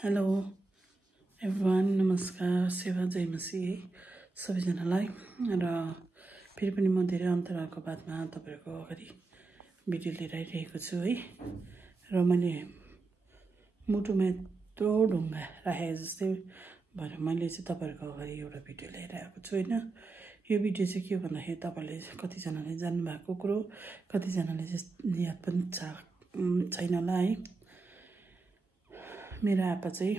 Hello everyone, नमस्कार, सेवा जय मसी है सबैजनालाई। र फेरि पनि म धेरै अन्तरालको बादमा तपाईँहरूको अगाडि भिडियो लिएर आइरहेको छु है। र मैले मुटुमा यत्रो ढुङ्गा राखेँ जस्तै भएर मैले चाहिँ तपाईँहरूको अगाडि एउटा भिडियो लिएर आएको छु होइन। यो भिडियो चाहिँ के भन्दाखेरि तपाईँले कतिजनाले जान्नुभएको कुरो, कतिजनाले चाहिँ याद पनि छैन होला है। मेरो आप्पा चाहिँ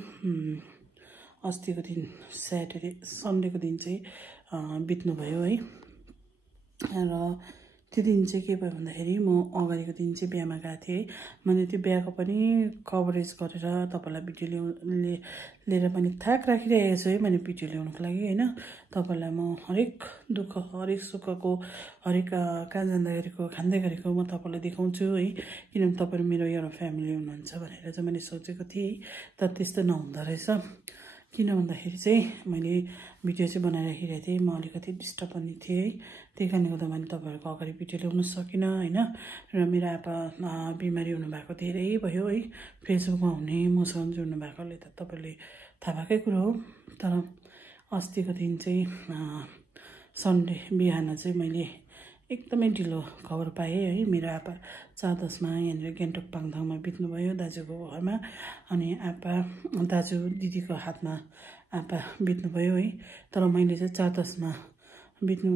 अस्तिको दिन सन्डेको दिन चाहिँ बित्नुभयो है। र त्यो दिन चाहिँ के भयो भन्दाखेरि म अगाडिको दिन चाहिँ बिहामा गएको थिएँ है। मैले त्यो बिहाको पनि कभरेज गरेर तपाईँलाई भिडियो लिएर मैले थाक राखिरहेको छु है, मैले भिडियो ल्याउनुको लागि होइन। तपाईँलाई म हरेक दुःख, हरेक सुखको, हरेक कहाँ जाँदाखेरिको, खाँदै गरेको म तपाईँलाई देखाउँछु है। किनभने तपाईँहरू मेरो एउटा फ्यामिली हुनुहुन्छ भनेर चाहिँ मैले सोचेको थिएँ है। तर त्यस्तो नहुँदो रहेछ। किन भन्दाखेरि चाहिँ मैले भिडियो चाहिँ बनाइराखिरहेको थिएँ, म अलिकति डिस्टर्ब पनि थिएँ है। त्यही कारणले गर्दा मैले तपाईँहरूको अगाडि भिडियो ल्याउन सकिनँ होइन। र मेरो आप्पा बिमारी हुनुभएको धेरै भयो है। फेसबुकमा हुने, मसँग जोड्नु भएकोले त तपाईँले थाहा भएकै कुरो हो। तर अस्तिको दिन चाहिँ सन्डे बिहान चाहिँ मैले एकदमै ढिलो खबर पाएँ है। मेरो आप्पा 4-10 यहाँनिर गान्तोक पाङथाङमा बित्नुभयो दाजुको घरमा। अनि आप्पा दाजु दिदीको हातमा आप्पा बित्नुभयो है। तर मैले चाहिँ 4-10 बित्नु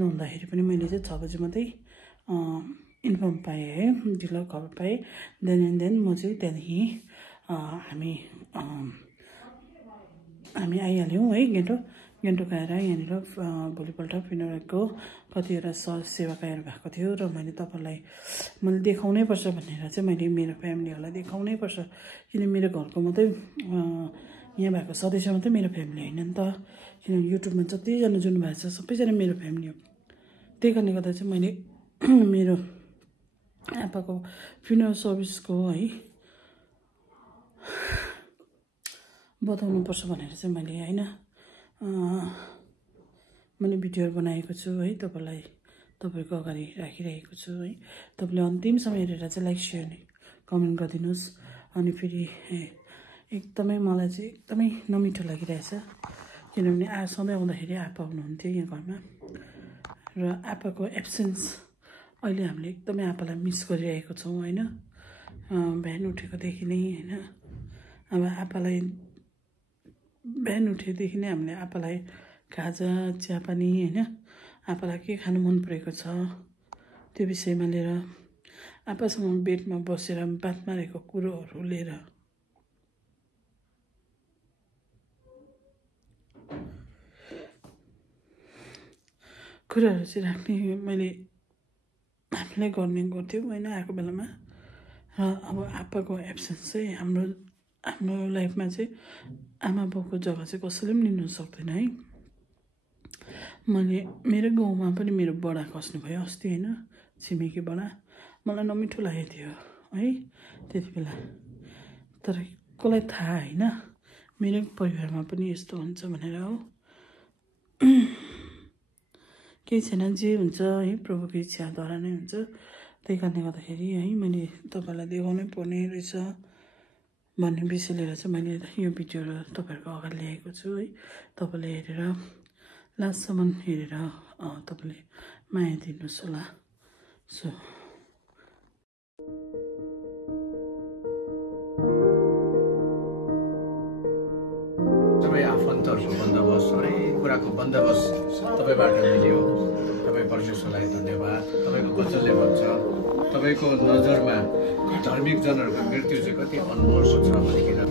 हुँदाखेरि पनि मैले चाहिँ 6 बजी मात्रै इन्फर्म पाएँ है, ढिलो खबर पाएँ। देन म चाहिँ त्यहाँदेखि हामी आइहाल्यौँ है गान्तोक आएर यहाँनिर भोलिपल्ट फिनोरेलको कतिवटा सेवाकाहरू भएको थियो। र मैले मैले देखाउनै पर्छ भनेर चाहिँ मैले मेरो फ्यामिलीहरूलाई देखाउनै पर्छ। किन मेरो घरको मात्रै यहाँ भएको सदस्य मात्रै मेरो फ्यामिली होइन नि त। किनभने युट्युबमा जतिजना जुन भएको छ सबैजना मेरो फ्यामिली हो। त्यही कारणले गर्दा चाहिँ मैले मेरो आप्पाको फ्युनरल सर्भिसको है बताउनुपर्छ भनेर चाहिँ मैले होइन मैले भिडियोहरू बनाएको छु है। तपाईँहरूको अगाडि राखिरहेको छु है। तपाईँले अन्तिमसम्म हेरेर चाहिँ लाइक, सेयर, कमेन्ट गरिदिनुहोस्। अनि फेरि एकदमै मलाई चाहिँ एकदमै नमिठो लागिरहेछ। किनभने सधैँ आउँदाखेरि आप्पा हुनुहुन्थ्यो यहाँ घरमा। र आप्पाको एब्सेन्स अहिले हामीले एकदमै आप्पालाई मिस गरिरहेको छौँ होइन। बिहान उठेकोदेखि नै होइन, अब आप्पालाई बिहान उठेदेखि नै हामीले आप्पालाई खाजा, चियापानी होइन, आप्पालाई के खानु मन परेको छ त्यो विषयमा लिएर, आप्पासँग बेडमा बसेर बात मारेको कुरोहरू लिएर कुराहरू चाहिँ राख्ने हामीले गर्ने गर्थ्यौँ होइन आएको बेलामा। र अब आप्पाको एब्सेन्स चाहिँ हाम्रो लाइफमा चाहिँ आमा बाउको जग्गा चाहिँ कसैले पनि लिनु सक्दैन है। मैले मेरो गाउँमा पनि मेरो बडा खस्नुभयो अस्ति होइन, छिमेकी बडा। मलाई नमिठो लागेको थियो है त्यति बेला। तर कसलाई थाहा होइन मेरो परिवारमा पनि यस्तो हुन्छ भनेर हो। केही छैन, जे हुन्छ है प्रभुको इच्छाद्वारा नै हुन्छ। त्यही कारणले गर्दाखेरि है मैले तपाईँलाई देखाउनै पर्ने रहेछ भन्ने विषय लिएर चाहिँ मैले यो भिडियोहरू तपाईँहरूको अगाडि ल्याएको छु है। तपाईँले हेरेर लास्टसम्म हेरेर तपाईँले माया दिनुहोस् होला। सबै आफन्तहरूको बन्दोबस्त, हरेक कुराको बन्दोबस्त तपाईँबाट मिल्यो। तपाईँ परमेश्वरलाई धन्यवाद। तपाईँको वचनले भन्छ तपाईँको नजरमा धार्मिक जनहरूको मृत्यु चाहिँ कति अनमोल छ भनिकन।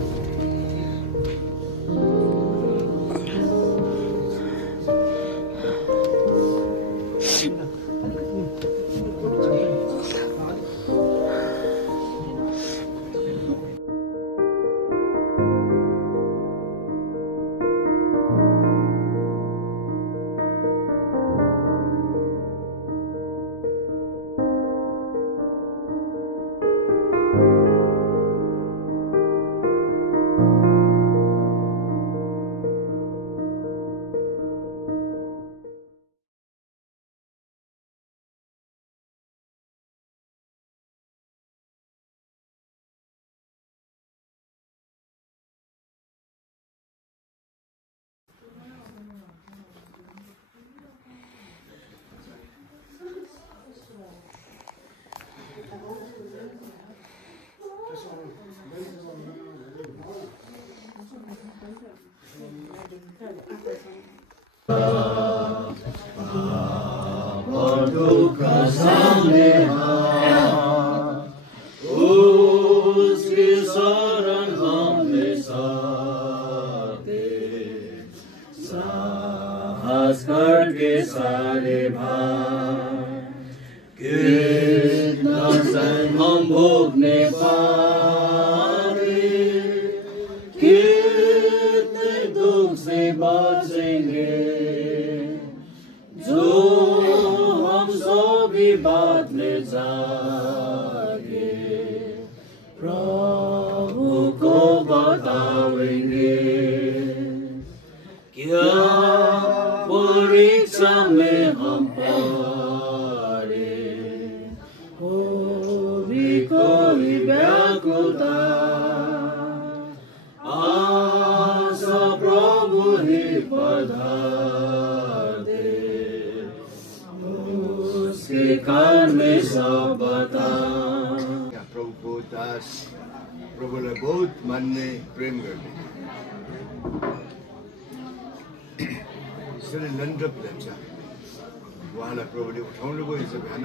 उसकी शरण हमेशा दे, साहस करके सारे भाई कितना संग हम भोगने पाए, कितने दुख से बचेंगे जो हम सभी बात में जाके प्रभु को बताएंगे। क्या परीक्षा में हम पड़े हो भी कोई व्याकुलता, आशा प्रभु ही पधार दे, उसके कान में सब बता। प्रभु को दास प्रभुलाई बहुत मान्ने प्रेम गर्ने यसरी नन्डप जान्छ। उहाँलाई प्रभुले उठाउनु गयो हिजो बिहान,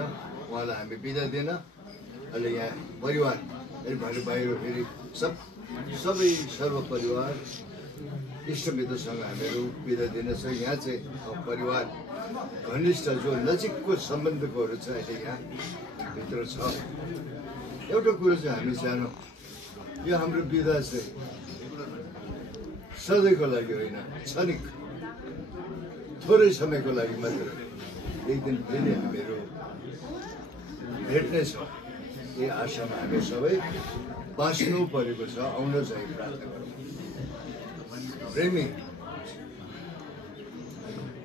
उहाँलाई हामी बिदा दिएन। अहिले यहाँ परिवार बाहिर फेरि सबै सर्व परिवार इष्टमित्रसँग हामीहरू बिदा दिन छ। यहाँ चाहिँ परिवार घनिष्ठ जो नजिकको सम्बन्धकोहरू छ अहिले यहाँ भित्र छ। एउटा कुरो चाहिँ हामी जानो, यो हाम्रो बिदा चाहिँ सधैँको लागि होइन, क्षणिक थोरै समयको लागि मात्र। एक दिन फेरि हामीहरू भेट्नेछौँ, यही आशामा हामी सबै बाँच्नु परेको छ। आउन चाहिँ प्रार्थना गरौँ। प्रेमी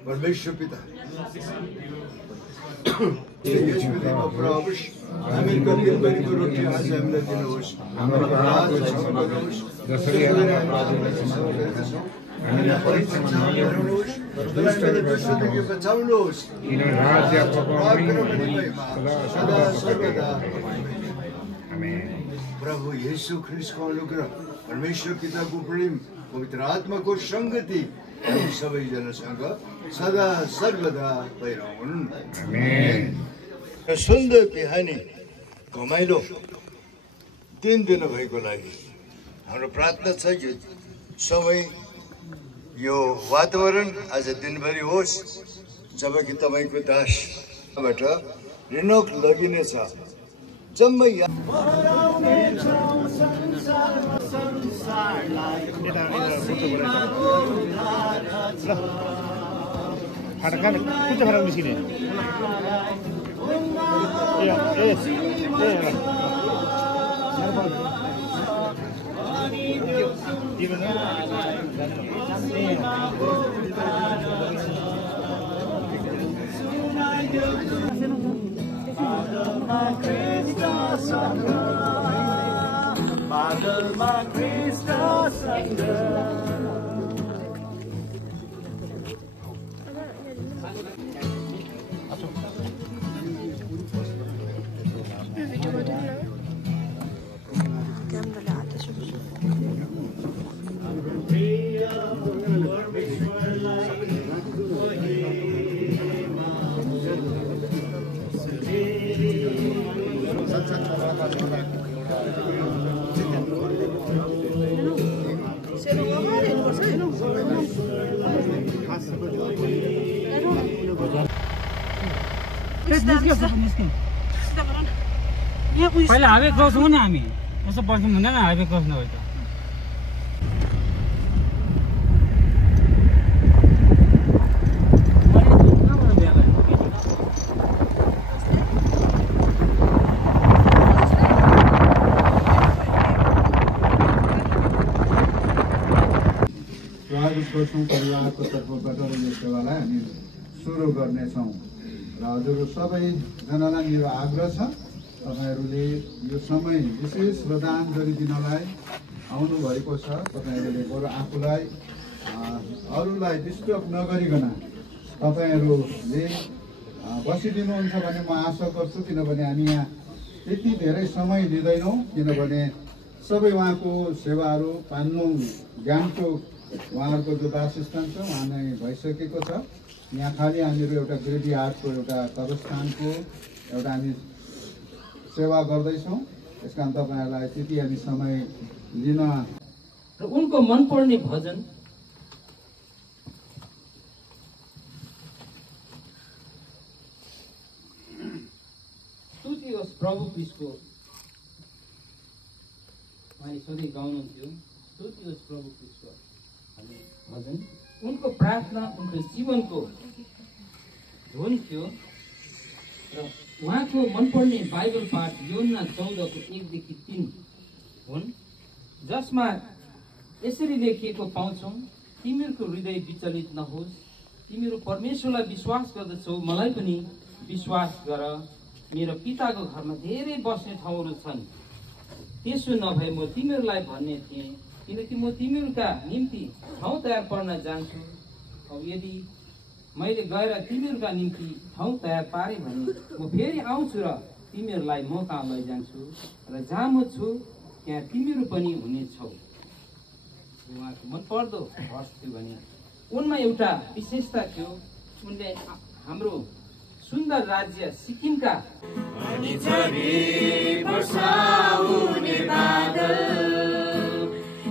परमेश्वर पिता, यस विधिमा प्रभुस् हामीका दिनभरिको रोटी आज हामीलाई दिनुहोस्, हाम्रो अपराध क्षमा गर्नुहोस् जसरी हामी अपराधीलाई क्षमा गरेका छौँ, हामीलाई परीक्षामा नल्याउनुहोस् दुष्टबाट बचाउनुहोस्, किन राज्य सदा सर्वदा आमेन। प्रभु येशू ख्रीष्टको अनुग्रह, परमेश्वर पिताको प्रेम, पवित्र आत्माको संगति हामी सबैजनासँग सदा सर्वदा भइरहन्। आमेन। सुन्दर बिहानी घमाइलो दिन दिनुभएको लागि हाम्रो प्रार्थना छ। यो समय यो वातावरण आज दिनभरि होस् जबकि तपाईँको दासबाट ऋणक लगिनेछ। जम्मै पहिला हाइवे क्रस हो नि, हामी यसो पर्खौँ हुँदैन हाइवे क्रस नभए त। परिवारको तर्फबाट यो सेवालाई हामी सुरु गर्नेछौँ र हजुरहरू सबैजनालाई मेरो आग्रह छ, तपाईँहरूले यो समय विशेष श्रद्धाञ्जली दिनलाई आउनुभएको छ। तपाईँहरूले बरु आफूलाई अरूलाई डिस्टर्ब नगरिकन तपाईँहरूले बसिदिनुहुन्छ भन्ने म आशा गर्छु, किनभने हामी यहाँ त्यति धेरै समय लिँदैनौँ, किनभने सबै उहाँको सेवाहरू पान्लुङ गान्तोक उहाँहरूको जो वासस्थान छ उहाँ नै भइसकेको छ। यहाँ खालि हामीहरू एउटा ग्रेभयार्डको एउटा कब्रस्थानको एउटा हामी सेवा गर्दैछौँ। त्यस कारण तपाईँहरूलाई त्यति हामी समय लिन र उनको मनपर्ने भजन स्तुति होस् प्रभु क्रिस्टको उहाँले सधैँ गाउनुहुन्थ्यो। स्तुति होस् प्रभु क्रिस्टको भजन उनको प्रार्थना उनको जीवनको धुन थियो। र उहाँको मनपर्ने बाइबल पाठ योहन्ना 14:1-3 हुन्, जसमा यसरी लेखिएको पाउँछौँ, तिमीहरूको हृदय विचलित नहोस्, तिमीहरू परमेश्वरलाई विश्वास गर्दछौ, मलाई पनि विश्वास गर। मेरो पिताको घरमा धेरै बस्ने ठाउँहरू छन्, त्यसो नभए म तिमीहरूलाई भन्ने थिएँ, किनकि म तिमीहरूका निम्ति ठाउँ तयार पार्न जान्छु। अब यदि मैले गएर तिमीहरूका निम्ति ठाउँ तयार पारेँ भने म फेरि आउँछु र तिमीहरूलाई म कहाँ लैजान्छु, र जहाँ म छु त्यहाँ तिमीहरू पनि हुनेछौ। उहाँको मनपर्दो भर्स थियो भने उनमा एउटा विशेषता थियो, उनले हाम्रो सुन्दर राज्य सिक्किमका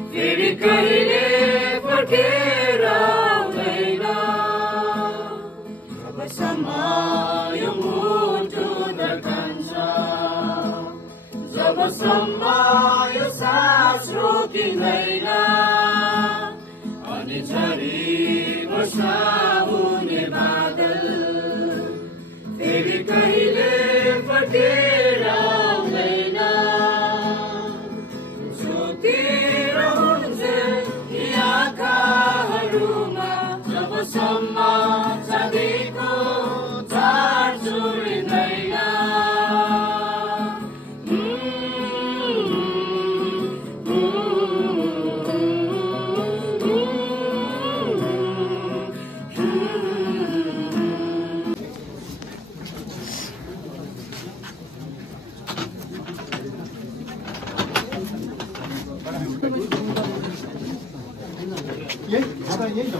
फेरि कहिले फर्केर आउँदैन, जबसम्म यो मुटु धड्कन्छ, जबसम्म यो सास रोकिँदैन, अनि झरी वर्षा हुने बादल फेरि कहिले फर्केर आउँदैन। जबसम्म चाँदीको झार चुरिँदैन, यही